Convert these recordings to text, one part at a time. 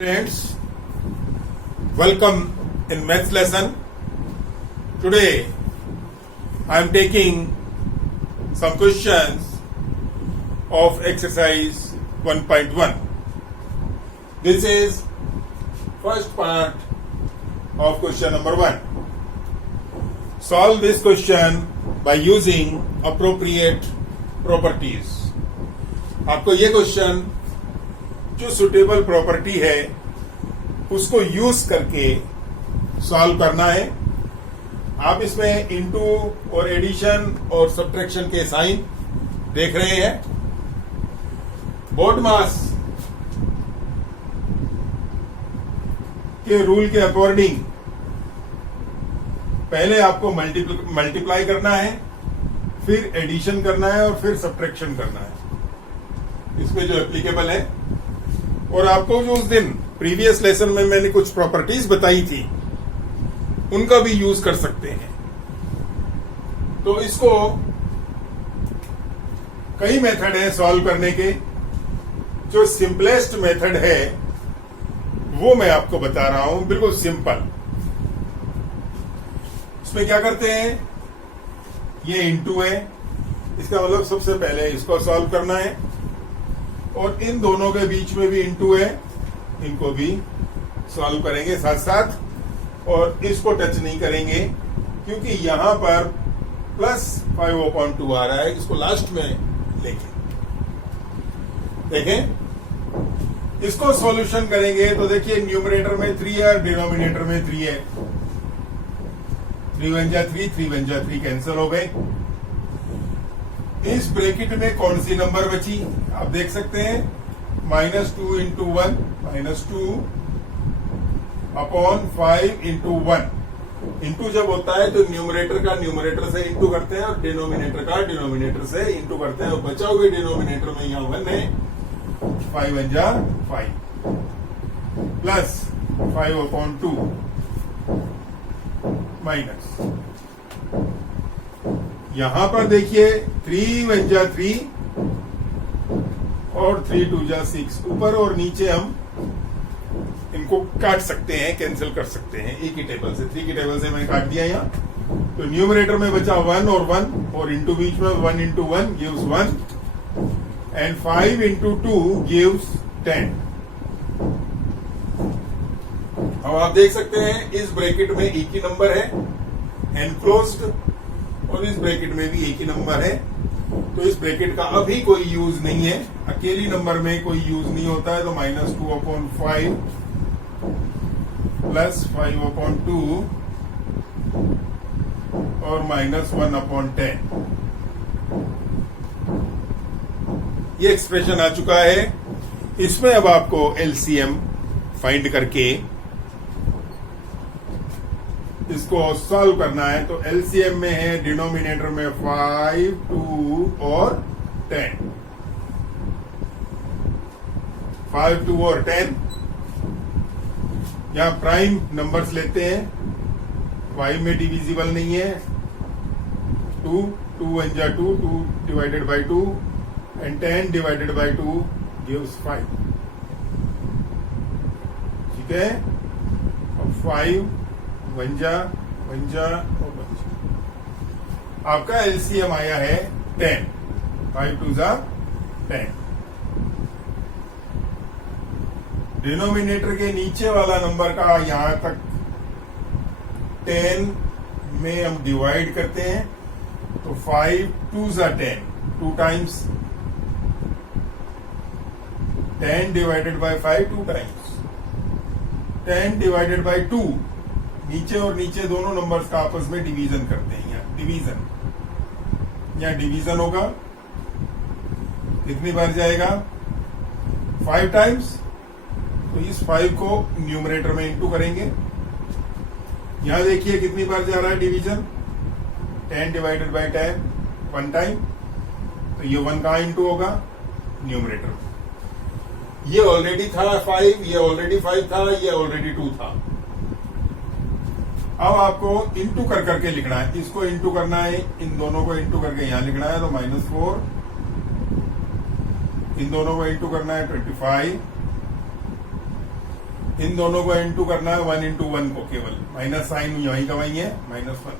Friends, welcome in maths lesson. Today I am taking some questions of exercise 1.1. This is first part of question number 1. Solve this question by using appropriate properties. आपको ये question जो suitable property है उसको use करके solve करना है. आप इसमें इनटू और एडिशन और सब्ट्रैक्शन के साइन देख रहे हैं. बोर्ड मास के रूल के अकॉर्डिंग पहले आपको मल्टीप्लाई करना है, फिर एडिशन करना है और फिर सब्ट्रैक्शन करना है. इसमें जो एप्लीकेबल है और आपको जो उस दिन प्रीवियस लेसन में मैंने कुछ प्रॉपर्टीज बताई थी उनका भी यूज कर सकते हैं. तो इसको कई मेथड है सॉल्व करने के. जो सिंपलेस्ट मेथड है वो मैं आपको बता रहा हूं, बिल्कुल सिंपल. इसमें क्या करते हैं, ये इनटू है, इसका मतलब सबसे पहले इसको सॉल्व करना है और इन दोनों के बीच में भी इनटू है, इनको भी सॉल्व करेंगे साथ साथ. और इसको टच नहीं करेंगे क्योंकि यहां पर प्लस 5/2 आ रहा है. इसको लास्ट में लेके देखें. इसको सॉल्यूशन करेंगे तो देखिए न्यूमरेटर में 3 है और डिनोमिनेटर में 3 है. 3 1 जा 3, 3 1 जा 3 कैंसिल हो गए. इस ब्रैकेट में कौन सी नंबर बची आप देख सकते हैं. -2 इंटू 1 -2 अपॉन 5 इंटू 1. इंटू जब होता है तो न्यूमरेटर का न्यूमरेटर से इंटू करते हैं और डिनोमिनेटर का डिनोमिनेटर से इंटू करते हैं. और बचा हुए डिनोमिनेटर में यहाँ 1 है. 5 1 जा 5 प्लस 5/2 माइनस. यहां पर देखिए 3 1 जा 3 और 3 2 जा 6. ऊपर और नीचे हम इनको काट सकते हैं, कैंसिल कर सकते हैं एक ही टेबल से. 3 की टेबल से मैंने काट दिया यहाँ. तो न्यूमरेटर में बचा 1 और 1 और इंटू बीच में 1 into 1 gives 1 and 5 into 2 gives 10. अब आप देख सकते हैं इस ब्रैकेट में एक ही नंबर है एनक्लोज्ड और इस ब्रैकेट में भी एक ही नंबर है. तो इस ब्रैकेट का अभी कोई यूज नहीं है. अकेली नंबर में कोई यूज नहीं होता है. तो -2/5 प्लस 5/2 और -1/10. ये एक्सप्रेशन आ चुका है. इसमें अब आपको एलसीएम फाइंड करके इसको सॉल्व करना है. तो एलसीएम में है डिनोमिनेटर में 5 2 और 10. 5 2 और 10. यहां प्राइम नंबर्स लेते हैं. 5 में डिविजिबल नहीं है. 2 2 1 जा 2 2 divided by 2 and 10 divided by 2 gives 5. ठीक है. और 5 1 जा और 1 जा. आपका एलसीएम आया है 10. 5 2 जा 10. डिनोमिनेटर के नीचे वाला नंबर का यहां तक 10 में हम डिवाइड करते हैं. तो 5 2 जा 10 2 times. 10 divided by 5 2 times. 10 divided by 2 नीचे और नीचे दोनों नंबर्स का आपस में डिवीजन करते हैं. यहाँ डिवीजन होगा. कितनी बार जाएगा 5 टाइम्स. तो इस 5 को न्यूमरेटर में इंटू करेंगे. यहां देखिए कितनी बार जा रहा है डिवीजन. 10 divided by 10 1 time. तो ये 1 कहां इंटू होगा न्यूमरेटर. ये ऑलरेडी था 5, ये ऑलरेडी 5 था, ये ऑलरेडी 2 था. अब आपको इंटू कर करके लिखना है. इसको इंटू करना है, इन दोनों को इंटू करके यहां लिखना है. तो -4 इन दोनों को इंटू करना है 25 इन दोनों को इनटू करना है 1 into 1 को, केवल माइनस साइन यहीं का वहीं है, -1।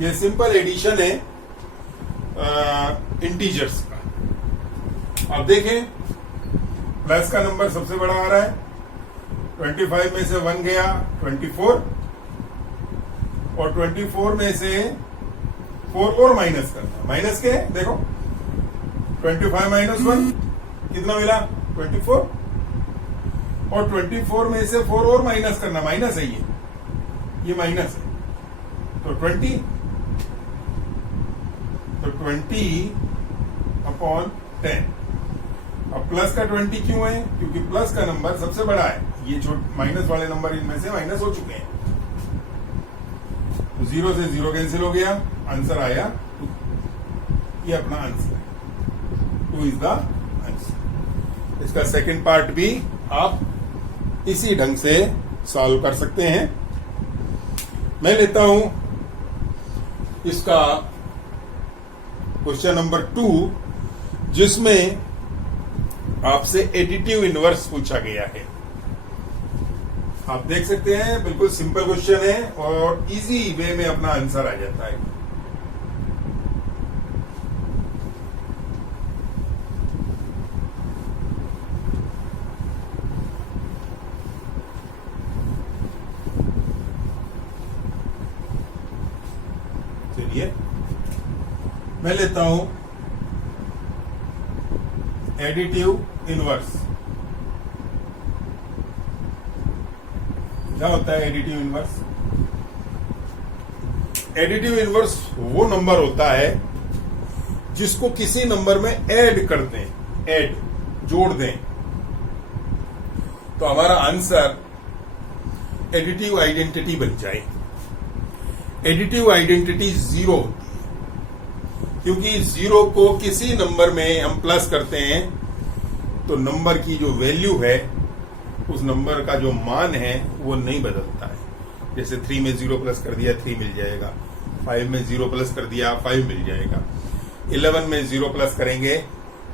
ये सिंपल एडिशन है इंटीजर्स का। अब देखें, प्लस का नंबर सबसे बड़ा आ रहा है, 25 में से 1 गया 24, और 24 में से 4 और माइनस करना। माइनस के देखो, 25 - 1 कितना मिला? 24, और 24 में से 4 और माइनस करना, माइनस है ये माइनस है, तो 20, तो 20/10। अब प्लस का 20 क्यों है? क्योंकि प्लस का नंबर सबसे बड़ा है, ये माइनस वाले नंबर इनमें से माइनस हो चुके हैं, तो 0 से 0 कैंसिल हो गया, आंसर आया 2। ये अपना आंसर है, 2 इज द आंसर। इसका सेकंड पार्ट भी आप इसी ढंग से सॉल्व कर सकते हैं। मैं लेता हूं इसका क्वेश्चन नंबर 2, जिसमें आपसे एडिटिव इनवर्स पूछा गया है। आप देख सकते हैं, बिल्कुल सिंपल क्वेश्चन है और इजी वे में अपना आंसर आ जाता है। चलिए, मैं लेता हूं एडिटिव इनवर्स। क्या होता है एडिटिव इनवर्स? एडिटिव इनवर्स वो नंबर होता है जिसको किसी नंबर में ऐड कर दें, ऐड जोड़ दें, तो हमारा आंसर एडिटिव आइडेंटिटी बन जाए। एडिटिव आइडेंटिटी 0 होती है, क्योंकि 0 को किसी नंबर में हम प्लस करते हैं तो नंबर की जो वैल्यू है, उस नंबर का जो मान है वो नहीं बदलता है। जैसे 3 में 0 प्लस कर दिया 3 मिल जाएगा, 5 में 0 प्लस कर दिया 5 मिल जाएगा, 11 में 0 प्लस करेंगे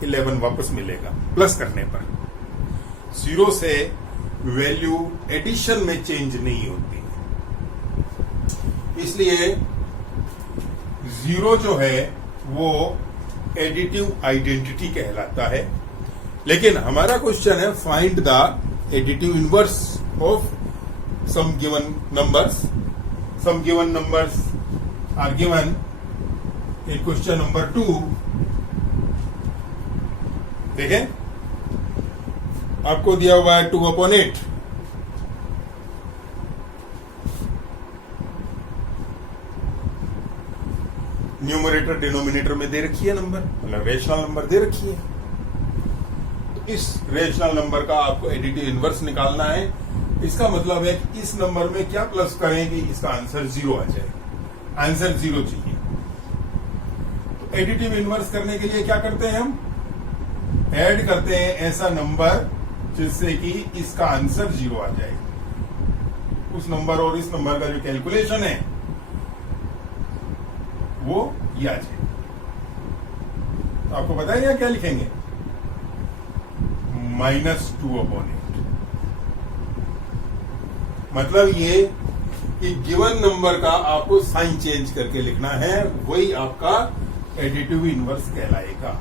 11 वापस मिलेगा प्लस करने पर। 0 से वैल्यू एडिशन में चेंज नहीं होती, इसलिए 0 जो है वो एडिटिव आइडेंटिटी कहलाता है। लेकिन हमारा क्वेश्चन है find the additive inverse of some given numbers. Some given numbers are given in question number 2। देखें, आपको दिया हुआ है 2/8। न्यूमरेटर डिनोमिनेटर में दे रखी है नंबर, मतलब रेशनल नंबर दे रखी है। तो इस रेशनल नंबर का आपको एडिटिव इनवर्स निकालना है। इसका मतलब है कि इस नंबर में क्या प्लस करें कि इसका आंसर 0 आ जाए। आंसर 0 चाहिए। तो एडिटिव इनवर्स करने के लिए क्या करते हैं हम? ऐड करते हैं ऐसा नंबर जिससे कि इसका आंसर 0 आ जाए। उस नंबर और इस नंबर का जो कैलकुलेशन है वो ये आ जाए। तो आपको पता है क्या लिखेंगे? -2/8। मतलब ये कि गिवन नंबर का आपको साइन चेंज करके लिखना है, वही आपका एडिटिव इनवर्स कहलाएगा।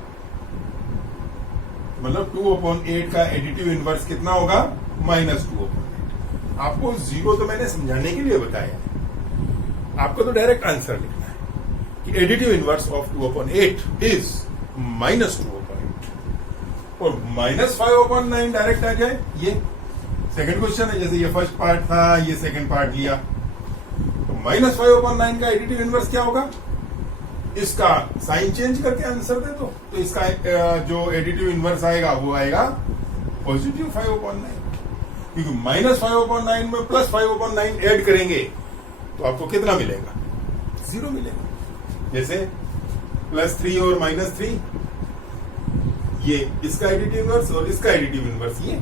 मतलब 2/8 का एडिटिव इनवर्स कितना होगा? -2/8। आपको 0 तो मैंने समझाने के लिए बताया, आपको तो डायरेक्ट आंसर लिखना है कि एडिटिव इनवर्स ऑफ 2/8 इज -2/8, और -5/9 डायरेक्ट आ जाए। ये सेकंड क्वेश्चन है, जैसे ये फर्स्ट पार्ट था, ये सेकंड पार्ट लिया, तो -5/9 का एडिटिव इनवर्स क्या होगा? इसका साइन चेंज करके आंसर दे दो, तो इसका जो एडिटिव इनवर्स आएगा वो आएगा +5/9, क्योंकि -5/9 में +5/9 ऐड करेंगे तो आपको कितना मिलेगा? 0 मिलेगा। जैसे +3 और -3, ये इसका एडिटिव इनवर्स और इसका एडिटिव इनवर्स ये।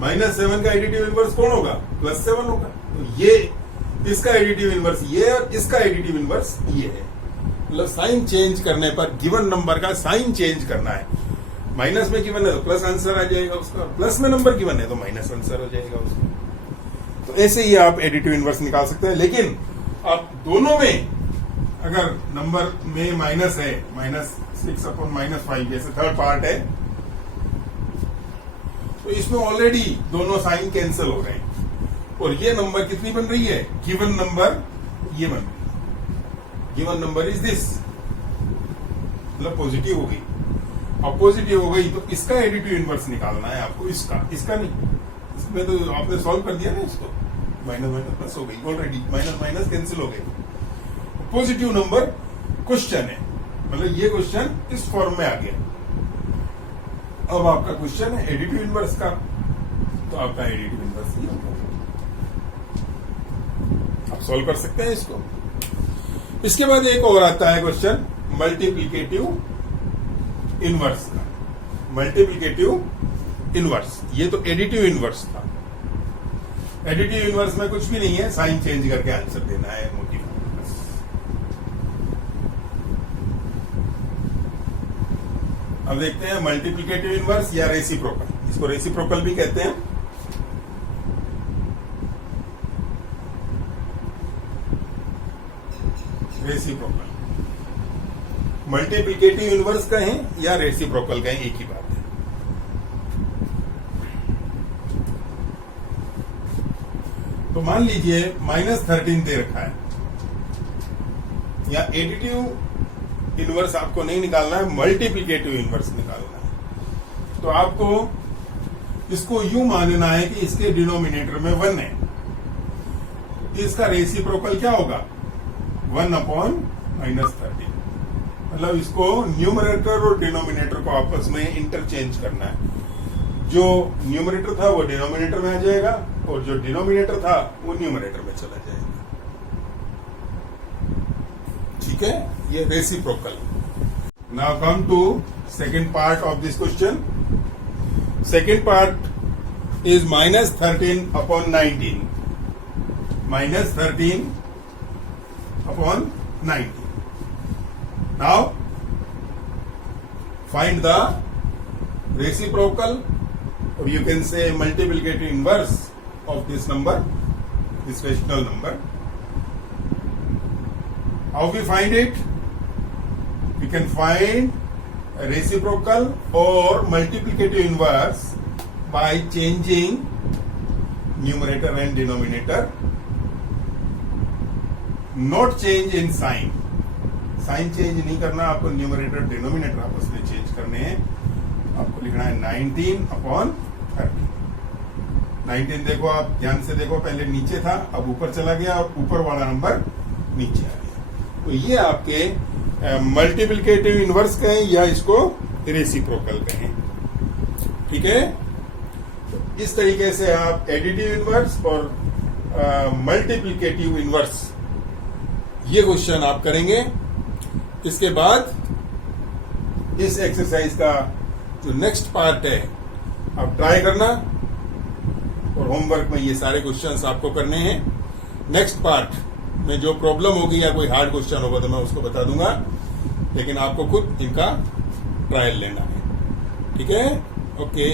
-7 का एडिटिव इनवर्स कौन होगा? +7 होगा। तो ये इसका एडिटिव इनवर्स ये और इसका एडिटिव इनवर्स ये है। मतलब साइन चेंज करने पर गिवन नंबर का साइन चेंज करना है। माइनस में गिवन है तो प्लस आंसर आ जाएगा उसका, प्लस में नंबर गिवन है तो माइनस आंसर हो जाएगा उसका। तो ऐसे ही आप एडिटिव इनवर्स निकाल सकते हैं। लेकिन आप दोनों में अगर नंबर में माइनस है, -6/-5 जैसे थर्ड पार्ट है, तो इसमें ऑलरेडी दोनों साइन कैंसिल हो गए और ये नंबर कितनी बन रही है, गिवन नंबर ये बन रही है, गिवन नंबर इज दिस, मतलब पॉजिटिव हो गई। अब पॉजिटिव हो गई तो इसका एडिटिव इनवर्स निकालना है आपको, इसका नहीं, इसमें तो आपने सॉल्व कर दिया ना इसको, माइनस माइनस प्लस हो गई ऑलरेडी, माइनस माइनस कैंसिल हो गई। पॉजिटिव नंबर क्वेश्चन है, मतलब ये क्वेश्चन इस फॉर्म में आ गया। अब आपका क्वेश्चन है एडिटिव इनवर्स का, तो आपका एडिटिव इनवर्स ये होगा, आप सॉल्व कर सकते हैं इसको। इसके बाद एक और आता है क्वेश्चन मल्टीप्लिकेटिव इनवर्स का। मल्टीप्लिकेटिव इनवर्स, ये तो एडिटिव इनवर्स था। एडिटिव इनवर्स में कुछ भी नहीं है, साइन चेंज करके आंसर देना है, मोटिव। अब देखते हैं मल्टीप्लिकेटिव इनवर्स या रेसिप्रोकल, इसको रेसिप्रोकल भी कहते हैं। रेसिप्रोकल, मल्टीप्लिकेटिव इनवर्स कहें या रेसिप्रोकल कहें, एक ही बात है। तो मान लीजिए -13 दे रखा है, या एडिटिव इनवर्स आपको नहीं निकालना है, मल्टीप्लिकेटिव इनवर्स निकालना है। तो आपको इसको यूं मानना है कि इसके डिनोमिनेटर में 1 है, तो इसका रेसिप्रोकल क्या होगा, 1/-13। मतलब इसको न्यूमरेटर और डिनोमिनेटर को आपस में इंटरचेंज करना है। जो न्यूमरेटर था वो डिनोमिनेटर में आ जाएगा और जो डिनोमिनेटर था वो न्यूमरेटर में चला जाएगा। ठीक है, ये reciprocal. Now come to second part of this question. Second part is -13/19, -13/19। Now find the reciprocal, or you can say multiplicative inverse of this number, this rational number. How we find it? We can find a reciprocal or multiplicative inverse by changing numerator and denominator. Not change in sign. Sign change नहीं करना आपको, numerator denominator आपस में change करने हैं। आपको लिखना है 19/13। 19 देखो, आप ध्यान से देखो, पहले नीचे था अब ऊपर चला गया और ऊपर वाला नंबर नीचे आ गया। तो ये आपके मल्टीप्लिकेटिव इनवर्स कहें या इसको रेसिप्रोकल कहें। ठीक है, तो इस तरीके से आप एडिटिव इनवर्स और मल्टीप्लिकेटिव इनवर्स ये क्वेश्चन आप करेंगे। इसके बाद इस एक्सरसाइज का जो नेक्स्ट पार्ट है आप ट्राई करना, और होमवर्क में ये सारे क्वेश्चंस आपको करने हैं। नेक्स्ट पार्ट में जो प्रॉब्लम होगी या कोई हार्ड क्वेश्चन होगा तो मैं उसको बता दूंगा, लेकिन आपको खुद इनका ट्रायल लेना है। ठीक है, ओके।